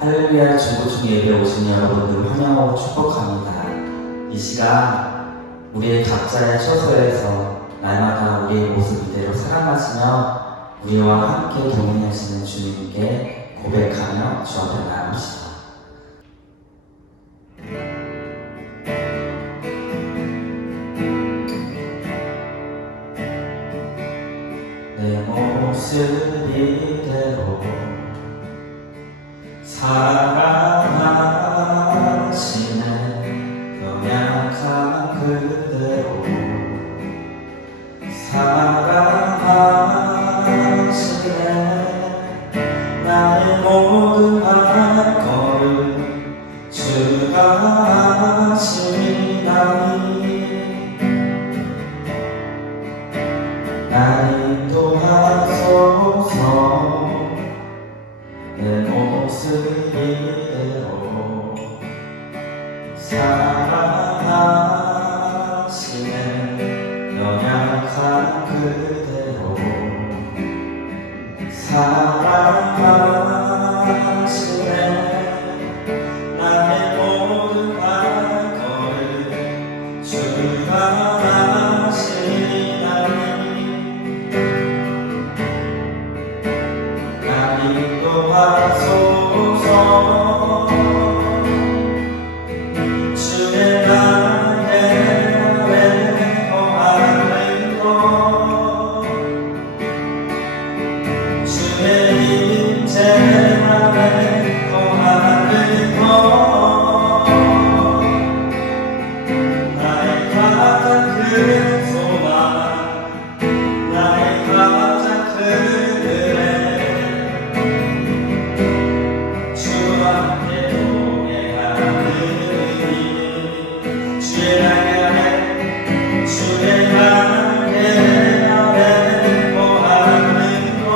할렐루야 중고층 예배 오신 여러분들 환영하고 축복합니다. 이 시간 우리의 각자의 처소에서 날마다 우리의 모습 이대로 살아가시며 우리와 함께 동행하시는 주님께 고백하며 주 앞에 나갑시다. 내 모습 이대로 사랑하시네 연약한 그대로 사랑하시네 나의 모든 발걸음 주가 하시나니 나 인도하소서 내 모습 이대로 사랑하시네 연약한 그대로 사랑하시네 나의 모든 발걸음 주가 하시나니 나 인도하소서 주의 나라에 거하는 것 주의 임재 안에 거하는 것 나의 가장 큰 소망 나의 가장 큰 은혜 주 함께 동행하는 주의 향해 주의 향해 아래 거하는 것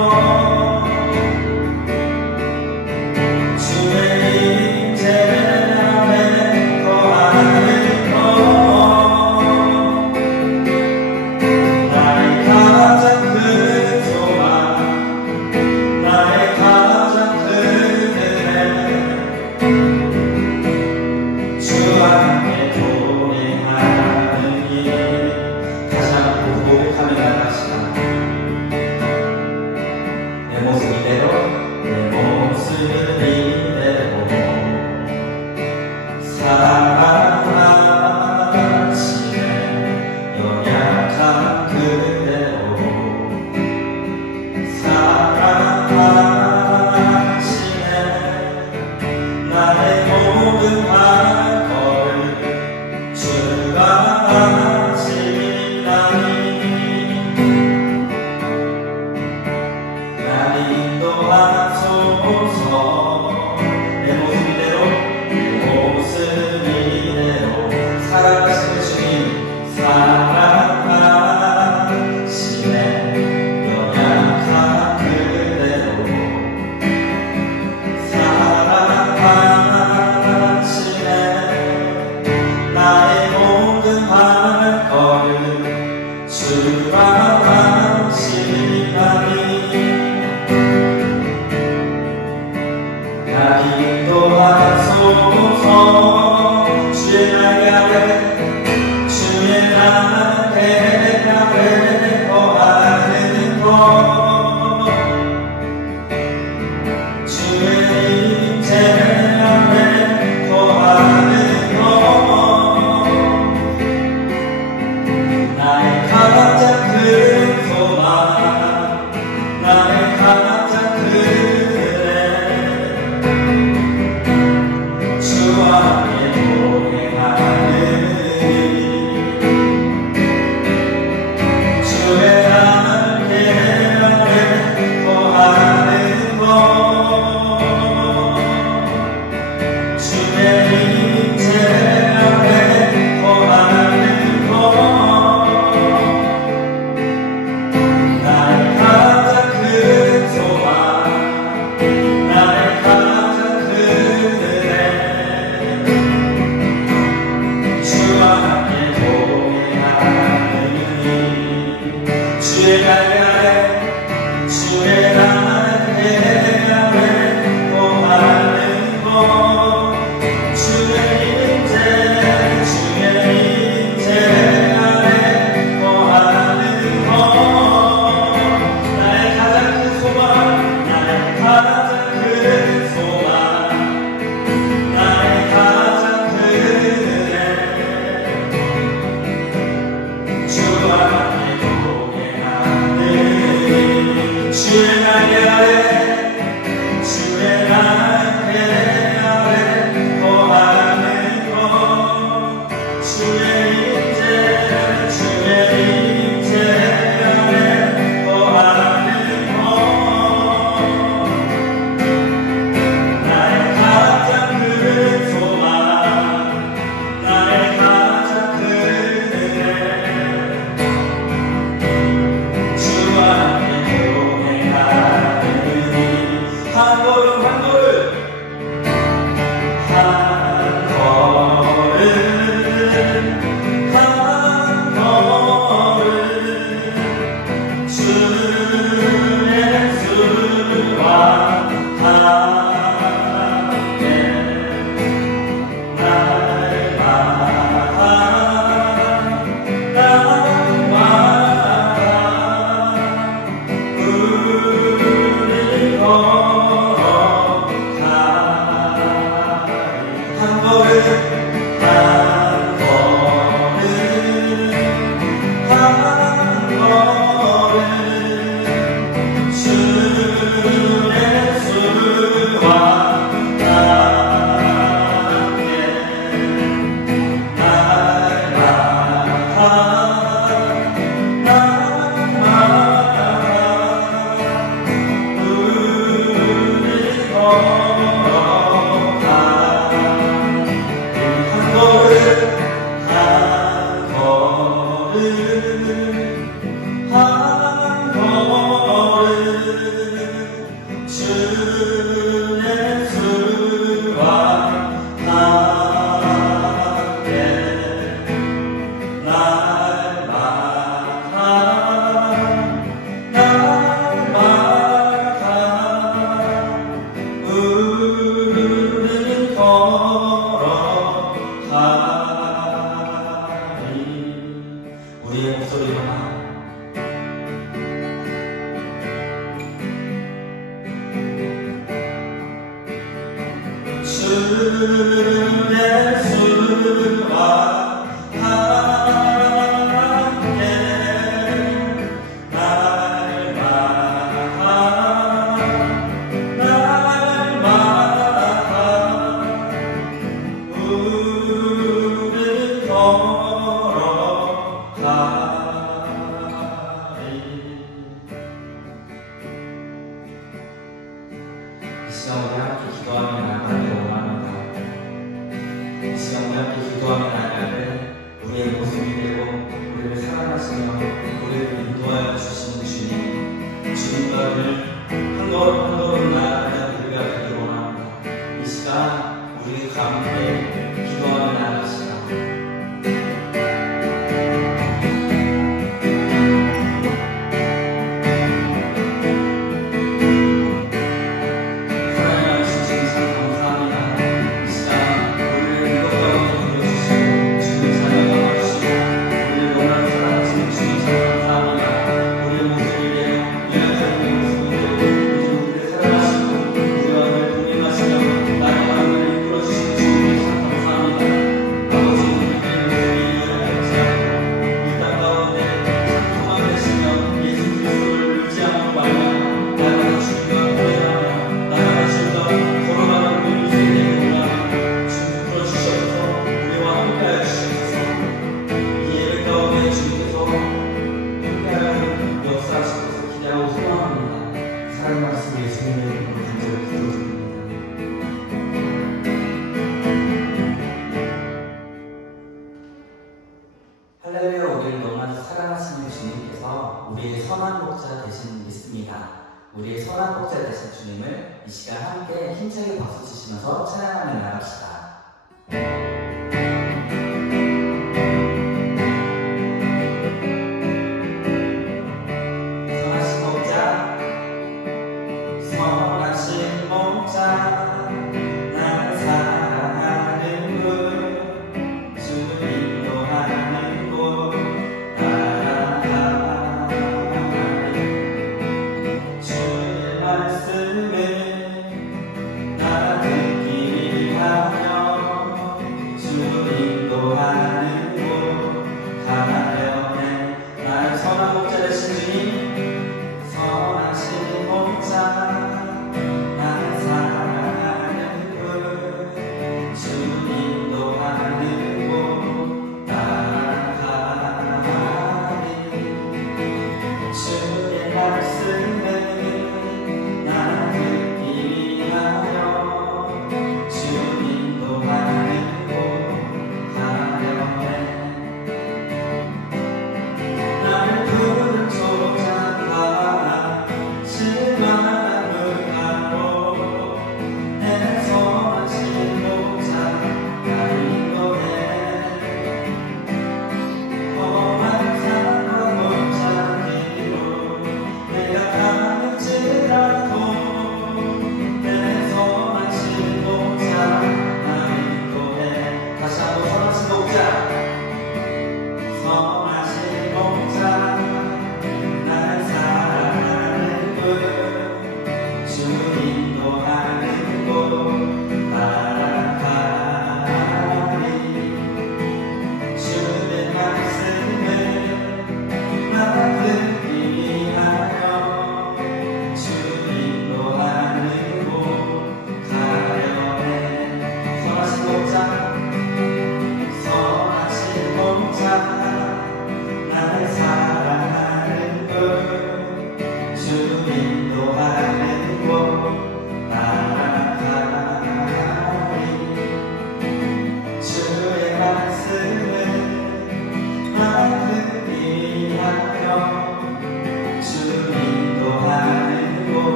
우리의 선한 목자 되신 주님을 이 시간 함께 힘차게 박수 치시면서 찬양하며 나갑시다.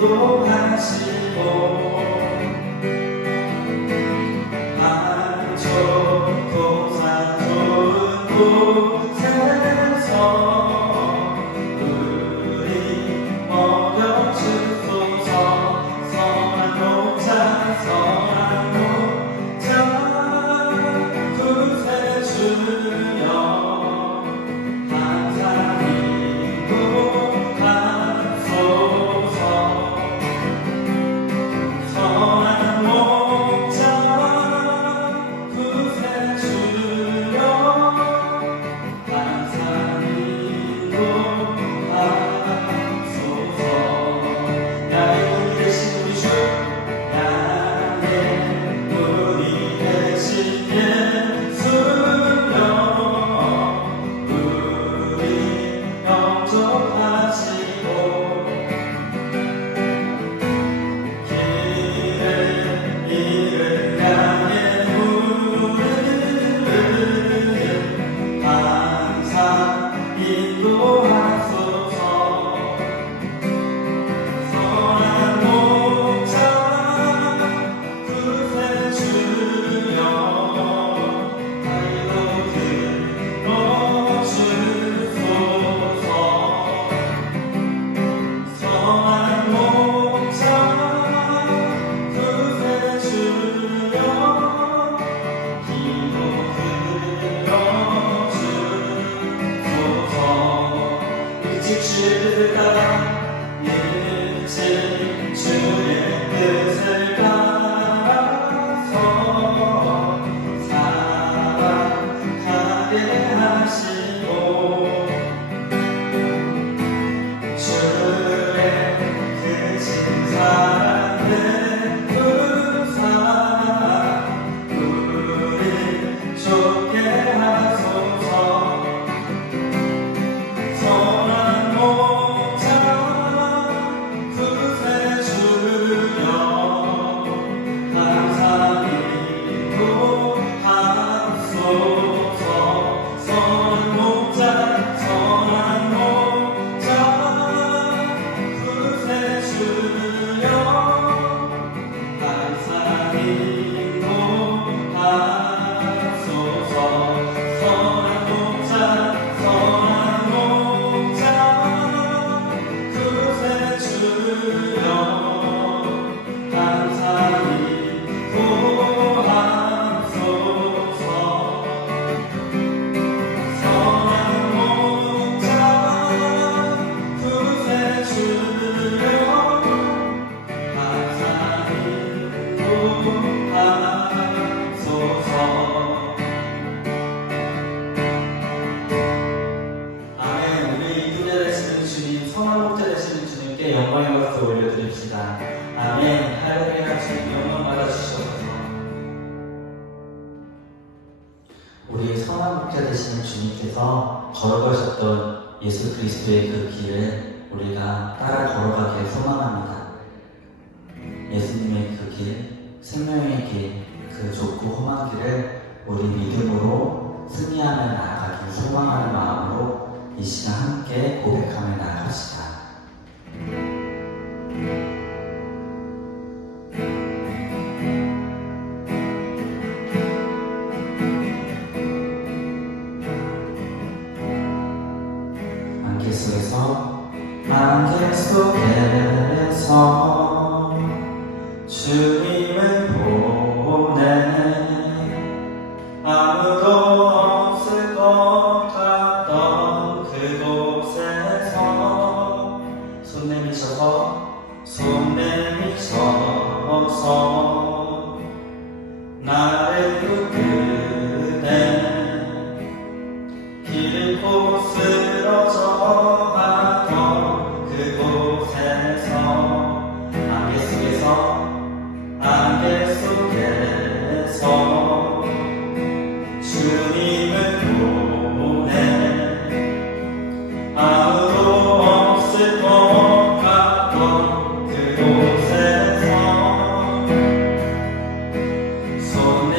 인도하시고 좋고 산 좋은 곳에서 우리 먹여주소서. 선한 목자 구세 주여 항상 인도하소서. 선한 목자 구세 주여 항상 인도하소서. 나의 문이 되신 우리 주, 나의 문이 되신 예수여 우리 영접하시고 길을 잃은 양의 문을 항상 인도하소서. 선한 목자 구세 주여 아이도 들어주소서. 선한 목자 구세 주여 기도 들어주소서. 일찍 주의 뜻을 따라 일찍 주의 뜻을 따라서 살아가게 하시고 주의 크신 사랑을 부사 우리 좁게 하소서. 선한 목자 구세 주여 항상 인도하소서. 선한 목자 구세 주여 항상 인도하소서. 선한 목자 구세 주여 항상 인도하소서. 선한 목자 구세 주여 항상 인도하소서. 아멘. 우리 인도자 되시는 주님, 선한 목자 되시는 주님께 영광의 박수 올려드립시다. 아멘. 할렐루야. 주님 영광 받아주셔서 우리 선한 목자 되시는 주님께서 걸어가셨던 예수 그리스도의 그 길을 우리가 따라 걸어가길 소망합니다. 예수님의 그 길, 생명의 길, 그 좁고 험한 길을 우리 믿음으로 승리하며 나아가길 소망하는 마음으로 이 시간 함께 고백하며 나아갑시다. 안개 속에서 주님을 보내 아무도 없을 것 같던 그곳에서 손 내미셔서 나를 이끄네 길 잃고 쓰러져 가던 그곳에서 안개 속에서 주님을 보내 아무도 없을 것 같던 그곳에서 손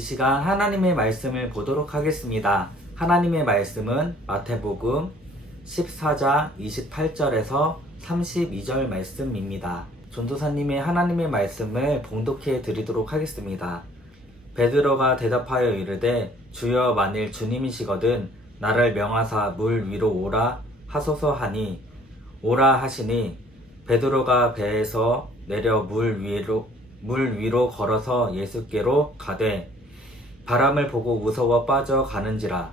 이 시간 하나님의 말씀을 보도록 하겠습니다. 하나님의 말씀은 마태복음 14장 28절에서 32절 말씀입니다. 전도사님의 하나님의 말씀을 봉독해 드리도록 하겠습니다. 베드로가 대답하여 이르되 주여 만일 주님이시거든 나를 명하사 물 위로 오라 하소서 하니 오라 하시니 베드로가 배에서 내려 물 위로 걸어서 예수께로 가되 바람을 보고 무서워 빠져 가는지라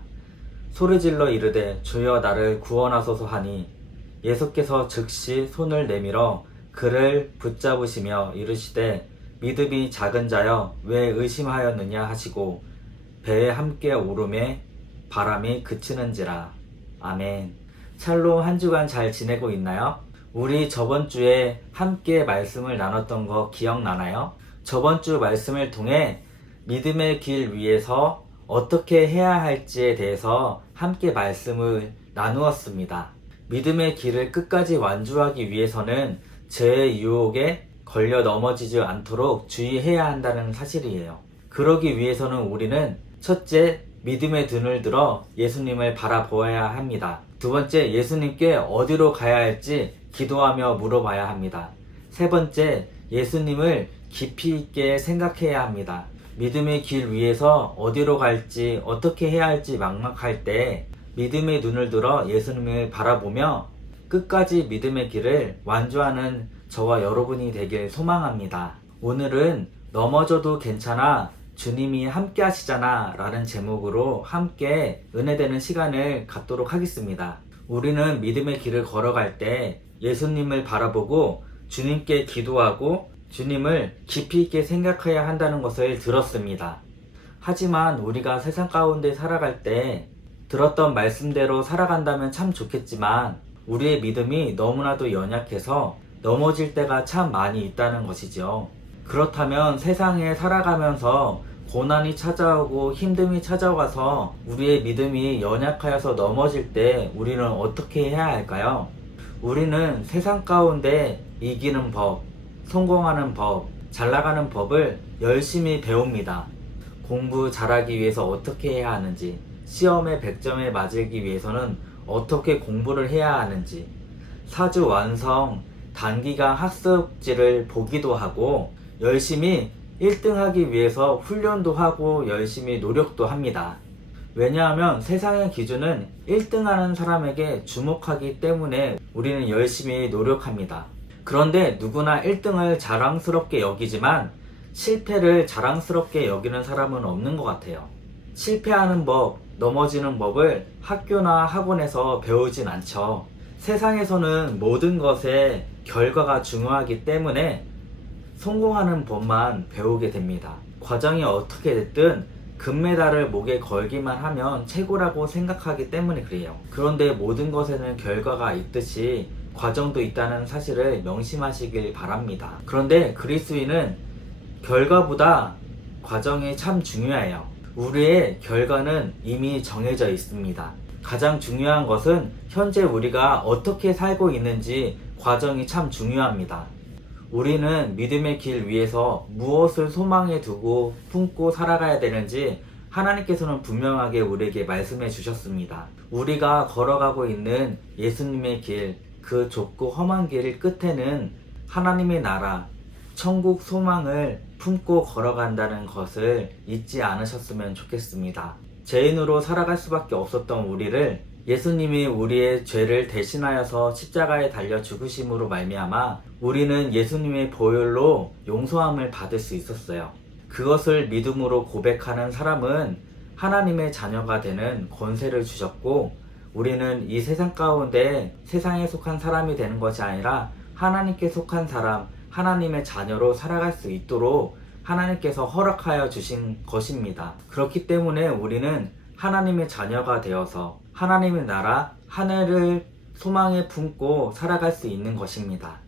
소리질러 이르되 주여 나를 구원하소서 하니 예수께서 즉시 손을 내밀어 그를 붙잡으시며 이르시되 믿음이 작은 자여 왜 의심하였느냐 하시고 배에 함께 오르매 바람이 그치는지라. 아멘. 샬롬. 한 주간 잘 지내고 있나요? 우리 저번 주에 함께 말씀을 나눴던 거 기억나나요? 저번 주 말씀을 통해 믿음의 길 위에서 어떻게 해야 할지에 대해서 함께 말씀을 나누었습니다. 믿음의 길을 끝까지 완주하기 위해서는 죄의 유혹에 걸려 넘어지지 않도록 주의해야 한다는 사실이에요. 그러기 위해서는 우리는 첫째, 믿음의 눈을 들어 예수님을 바라보아야 합니다. 두 번째, 예수님께 어디로 가야 할지 기도하며 물어봐야 합니다. 세 번째, 예수님을 깊이 있게 생각해야 합니다. 믿음의 길 위에서 어디로 갈지 어떻게 해야 할지 막막할 때 믿음의 눈을 들어 예수님을 바라보며 끝까지 믿음의 길을 완주하는 저와 여러분이 되길 소망합니다. 오늘은 넘어져도 괜찮아 주님이 함께 하시잖아 라는 제목으로 함께 은혜되는 시간을 갖도록 하겠습니다. 우리는 믿음의 길을 걸어갈 때 예수님을 바라보고 주님께 기도하고 주님을 깊이 있게 생각해야 한다는 것을 들었습니다. 하지만 우리가 세상 가운데 살아갈 때 들었던 말씀대로 살아간다면 참 좋겠지만 우리의 믿음이 너무나도 연약해서 넘어질 때가 참 많이 있다는 것이죠. 그렇다면 세상에 살아가면서 고난이 찾아오고 힘듦이 찾아와서 우리의 믿음이 연약하여서 넘어질 때 우리는 어떻게 해야 할까요? 우리는 세상 가운데 이기는 법, 성공하는 법, 잘나가는 법을 열심히 배웁니다. 공부 잘하기 위해서 어떻게 해야 하는지, 시험에 100점에 맞기 위해서는 어떻게 공부를 해야 하는지, 사주 완성, 단기간 학습지를 보기도 하고 열심히 1등 하기 위해서 훈련도 하고 열심히 노력도 합니다. 왜냐하면 세상의 기준은 1등 하는 사람에게 주목하기 때문에 우리는 열심히 노력합니다. 그런데 누구나 1등을 자랑스럽게 여기지만 실패를 자랑스럽게 여기는 사람은 없는 것 같아요. 실패하는 법, 넘어지는 법을 학교나 학원에서 배우진 않죠. 세상에서는 모든 것에 결과가 중요하기 때문에 성공하는 법만 배우게 됩니다. 과정이 어떻게 됐든 금메달을 목에 걸기만 하면 최고라고 생각하기 때문에 그래요. 그런데 모든 것에는 결과가 있듯이 과정도 있다는 사실을 명심하시길 바랍니다. 그런데 그리스도인은 결과보다 과정이 참 중요해요. 우리의 결과는 이미 정해져 있습니다. 가장 중요한 것은 현재 우리가 어떻게 살고 있는지 과정이 참 중요합니다. 우리는 믿음의 길 위에서 무엇을 소망에 두고 품고 살아가야 되는지 하나님께서는 분명하게 우리에게 말씀해 주셨습니다. 우리가 걸어가고 있는 예수님의 길, 그 좁고 험한 길 끝에는 하나님의 나라, 천국 소망을 품고 걸어간다는 것을 잊지 않으셨으면 좋겠습니다. 죄인으로 살아갈 수밖에 없었던 우리를 예수님이 우리의 죄를 대신하여서 십자가에 달려 죽으심으로 말미암아 우리는 예수님의 보혈로 용서함을 받을 수 있었어요. 그것을 믿음으로 고백하는 사람은 하나님의 자녀가 되는 권세를 주셨고 우리는 이 세상 가운데 세상에 속한 사람이 되는 것이 아니라 하나님께 속한 사람, 하나님의 자녀로 살아갈 수 있도록 하나님께서 허락하여 주신 것입니다. 그렇기 때문에 우리는 하나님의 자녀가 되어서 하나님의 나라, 하늘을 소망에 품고 살아갈 수 있는 것입니다.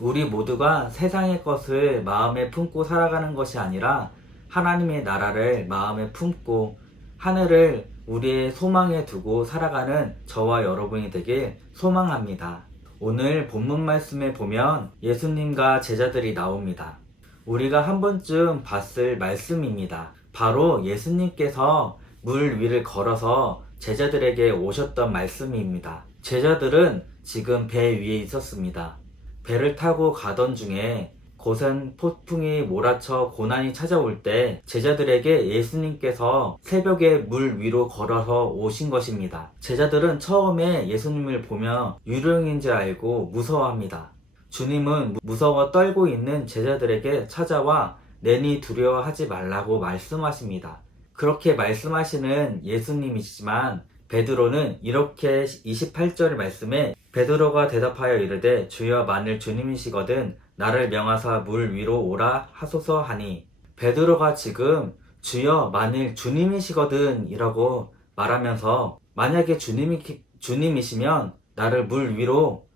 우리 모두가 세상의 것을 마음에 품고 살아가는 것이 아니라 하나님의 나라를 마음에 품고 하늘을 우리의 소망에 두고 살아가는 저와 여러분이 되길 소망합니다. 오늘 본문 말씀에 보면 예수님과 제자들이 나옵니다. 우리가 한 번쯤 봤을 말씀입니다. 바로 예수님께서 물 위를 걸어서 제자들에게 오셨던 말씀입니다. 제자들은 지금 배 위에 있었습니다. 배를 타고 가던 중에 거센 폭풍이 몰아쳐 고난이 찾아올 때 제자들에게 예수님께서 새벽에 물 위로 걸어서 오신 것입니다. 제자들은 처음에 예수님을 보며 유령인 줄 알고 무서워합니다. 주님은 무서워 떨고 있는 제자들에게 찾아와 내니 두려워하지 말라고 말씀하십니다. 그렇게 말씀하시는 예수님이시지만 베드로는 이렇게 28절 말씀에 베드로가 대답하여 이르되 주여 만일 주님이시거든 나를 명하사 물 위로 오라 하소서 하니, 베드로가 지금 주여 만일 주님이시거든 이라고 말하면서 만약에 주님이시면 나를 물 위로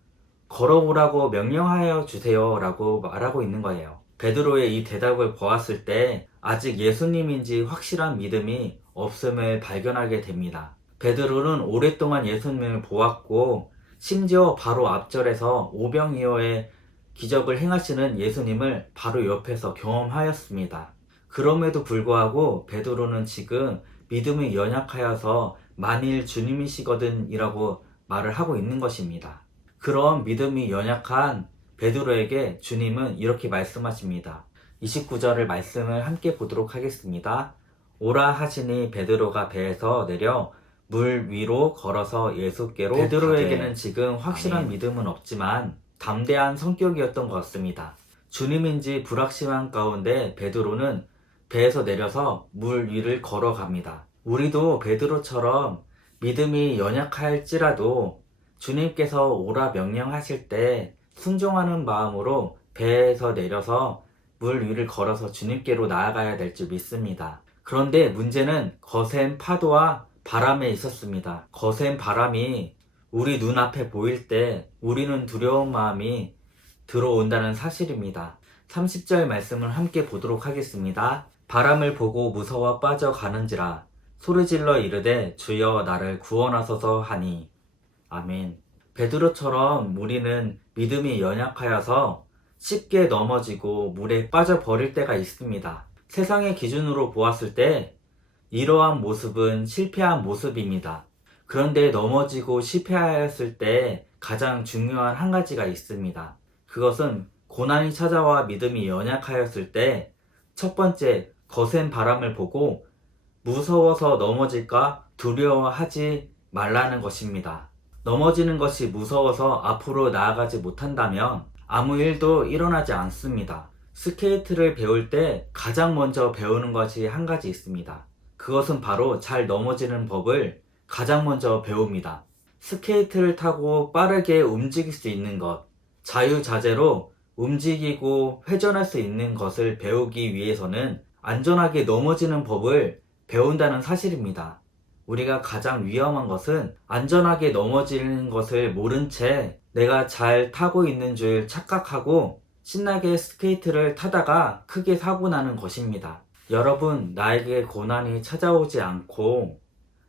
걸어오라고 명령하여 주세요 라고 말하고 있는 거예요. 베드로의 이 대답을 보았을 때 아직 예수님인지 확실한 믿음이 없음을 발견하게 됩니다. 베드로는 오랫동안 예수님을 보았고 심지어 바로 앞절에서 오병이어의 기적을 행하시는 예수님을 바로 옆에서 경험하였습니다. 그럼에도 불구하고 베드로는 지금 믿음이 연약하여서 만일 주님이시거든 이라고 말을 하고 있는 것입니다. 그런 믿음이 연약한 베드로에게 주님은 이렇게 말씀하십니다. 29절을 말씀을 함께 보도록 하겠습니다. 오라 하시니 베드로가 배에서 내려 물 위로 걸어서 예수께로 베드로에게는 지금 확실한 믿음은 없지만 담대한 성격이었던 것 같습니다. 주님인지 불확실한 가운데 베드로는 배에서 내려서 물 위를 걸어갑니다. 우리도 베드로처럼 믿음이 연약할지라도 주님께서 오라 명령하실 때 순종하는 마음으로 배에서 내려서 물 위를 걸어서 주님께로 나아가야 될 줄 믿습니다. 그런데 문제는 거센 파도와 바람에 있었습니다. 거센 바람이 우리 눈앞에 보일 때 우리는 두려운 마음이 들어온다는 사실입니다. 30절 말씀을 함께 보도록 하겠습니다. 바람을 보고 무서워 빠져가는지라 소리질러 이르되 주여 나를 구원하소서 하니. 아멘. 베드로처럼 우리는 믿음이 연약하여서 쉽게 넘어지고 물에 빠져버릴 때가 있습니다. 세상의 기준으로 보았을 때 이러한 모습은 실패한 모습입니다. 그런데 넘어지고 실패하였을 때 가장 중요한 한 가지가 있습니다. 그것은 고난이 찾아와 믿음이 연약하였을 때 첫 번째, 거센 바람을 보고 무서워서 넘어질까 두려워하지 말라는 것입니다. 넘어지는 것이 무서워서 앞으로 나아가지 못한다면 아무 일도 일어나지 않습니다. 스케이트를 배울 때 가장 먼저 배우는 것이 한 가지 있습니다. 그것은 바로 잘 넘어지는 법을 가장 먼저 배웁니다. 스케이트를 타고 빠르게 움직일 수 있는 것, 자유자재로 움직이고 회전할 수 있는 것을 배우기 위해서는 안전하게 넘어지는 법을 배운다는 사실입니다. 우리가 가장 위험한 것은 안전하게 넘어지는 것을 모른 채 내가 잘 타고 있는 줄 착각하고 신나게 스케이트를 타다가 크게 사고 나는 것입니다. 여러분, 나에게 고난이 찾아오지 않고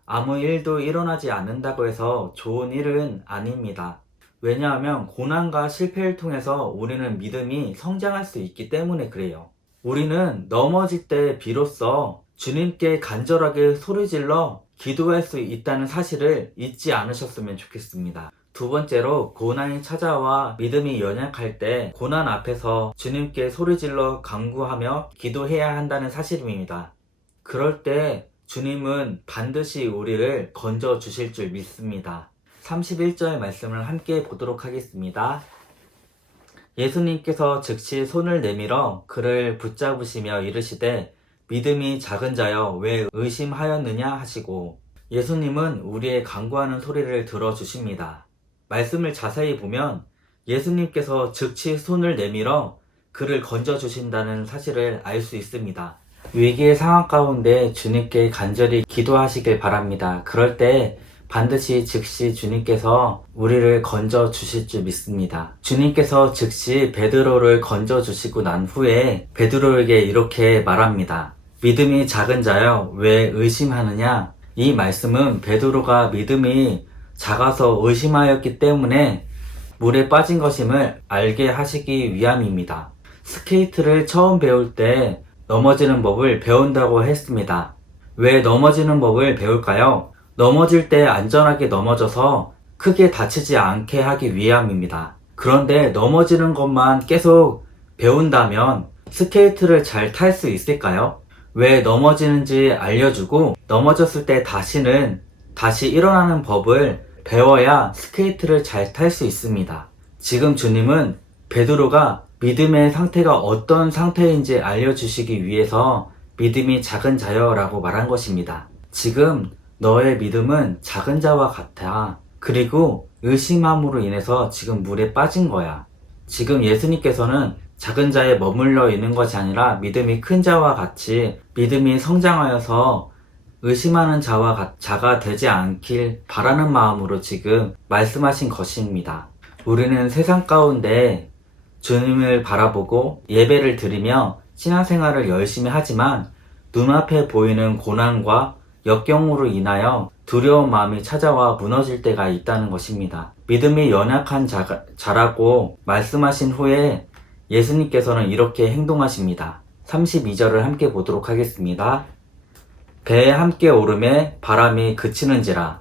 아무 일도 일어나지 않는다고 해서 좋은 일은 아닙니다. 왜냐하면 고난과 실패를 통해서 우리는 믿음이 성장할 수 있기 때문에 그래요. 우리는 넘어질 때 비로소 주님께 간절하게 소리질러 기도할 수 있다는 사실을 잊지 않으셨으면 좋겠습니다. 두 번째로, 고난이 찾아와 믿음이 연약할 때 고난 앞에서 주님께 소리질러 간구하며 기도해야 한다는 사실입니다. 그럴 때 주님은 반드시 우리를 건져 주실 줄 믿습니다. 31절 말씀을 함께 보도록 하겠습니다. 예수님께서 즉시 손을 내밀어 그를 붙잡으시며 이르시되 믿음이 작은 자여 왜 의심하였느냐 하시고, 예수님은 우리의 간구하는 소리를 들어주십니다. 말씀을 자세히 보면 예수님께서 즉시 손을 내밀어 그를 건져주신다는 사실을 알 수 있습니다. 위기의 상황 가운데 주님께 간절히 기도하시길 바랍니다. 그럴 때 반드시 즉시 주님께서 우리를 건져주실 줄 믿습니다. 주님께서 즉시 베드로를 건져주시고 난 후에 베드로에게 이렇게 말합니다. 믿음이 작은 자여 왜 의심하느냐? 이 말씀은 베드로가 믿음이 작아서 의심하였기 때문에 물에 빠진 것임을 알게 하시기 위함입니다. 스케이트를 처음 배울 때 넘어지는 법을 배운다고 했습니다. 왜 넘어지는 법을 배울까요? 넘어질 때 안전하게 넘어져서 크게 다치지 않게 하기 위함입니다. 그런데 넘어지는 것만 계속 배운다면 스케이트를 잘 탈 수 있을까요? 왜 넘어지는지 알려주고 넘어졌을 때 다시 일어나는 법을 배워야 스케이트를 잘 탈 수 있습니다. 지금 주님은 베드로가 믿음의 상태가 어떤 상태인지 알려주시기 위해서 믿음이 작은 자여 라고 말한 것입니다. 지금 너의 믿음은 작은 자와 같아. 그리고 의심함으로 인해서 지금 물에 빠진 거야. 지금 예수님께서는 작은 자에 머물러 있는 것이 아니라 믿음이 큰 자와 같이 믿음이 성장하여서 의심하는 자가 되지 않길 바라는 마음으로 지금 말씀하신 것입니다. 우리는 세상 가운데 주님을 바라보고 예배를 드리며 신앙생활을 열심히 하지만 눈앞에 보이는 고난과 역경으로 인하여 두려운 마음이 찾아와 무너질 때가 있다는 것입니다. 믿음이 연약한 자라고 말씀하신 후에 예수님께서는 이렇게 행동하십니다. 32절을 함께 보도록 하겠습니다. 배에 함께 오르매 바람이 그치는지라.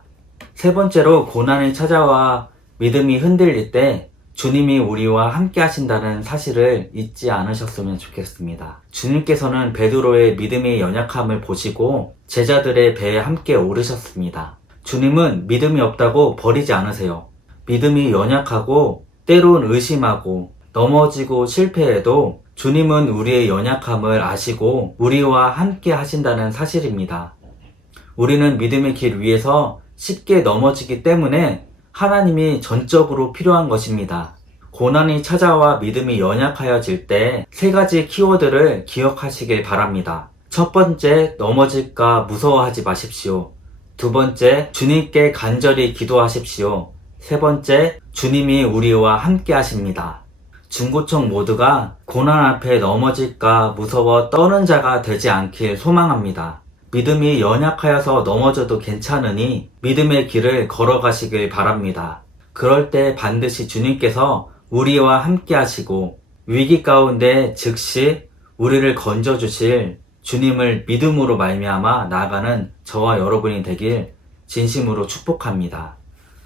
세 번째로 고난이 찾아와 믿음이 흔들릴 때 주님이 우리와 함께 하신다는 사실을 잊지 않으셨으면 좋겠습니다. 주님께서는 베드로의 믿음의 연약함을 보시고 제자들의 배에 함께 오르셨습니다. 주님은 믿음이 없다고 버리지 않으세요. 믿음이 연약하고 때론 의심하고 넘어지고 실패해도 주님은 우리의 연약함을 아시고 우리와 함께 하신다는 사실입니다. 우리는 믿음의 길 위에서 쉽게 넘어지기 때문에 하나님이 전적으로 필요한 것입니다. 고난이 찾아와 믿음이 연약하여질 때 세 가지 키워드를 기억하시길 바랍니다. 첫 번째, 넘어질까 무서워하지 마십시오. 두 번째, 주님께 간절히 기도하십시오. 세 번째, 주님이 우리와 함께 하십니다. 중고청 모두가 고난 앞에 넘어질까 무서워 떠는 자가 되지 않길 소망합니다. 믿음이 연약하여서 넘어져도 괜찮으니 믿음의 길을 걸어가시길 바랍니다. 그럴 때 반드시 주님께서 우리와 함께 하시고 위기 가운데 즉시 우리를 건져주실 주님을 믿음으로 말미암아 나아가는 저와 여러분이 되길 진심으로 축복합니다.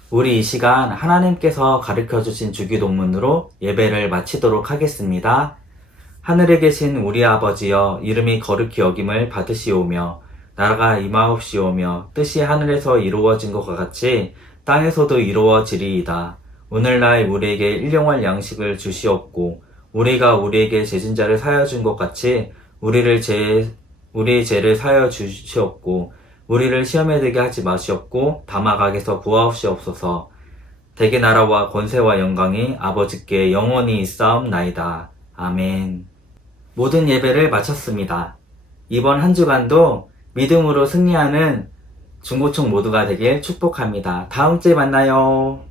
우리 이 시간 하나님께서 가르쳐주신 주기도문으로 예배를 마치도록 하겠습니다. 하늘에 계신 우리 아버지여, 이름이 거룩히 여김을 받으시오며 나라가 임하옵시오며 뜻이 하늘에서 이루어진 것과 같이 땅에서도 이루어지리이다. 오늘날 우리에게 일용할 양식을 주시옵고 우리가 우리에게 죄진 자를 사하여 준 것 같이 우리의 죄를 사하여 주시옵고 우리를 시험에 들게 하지 마시옵고 다만 악에서 구하옵시옵소서. 대개 나라와 권세와 영광이 아버지께 영원히 있사옵나이다. 아멘. 모든 예배를 마쳤습니다. 이번 한 주간도 믿음으로 승리하는 중고청 모두가 되길 축복합니다. 다음 주에 만나요.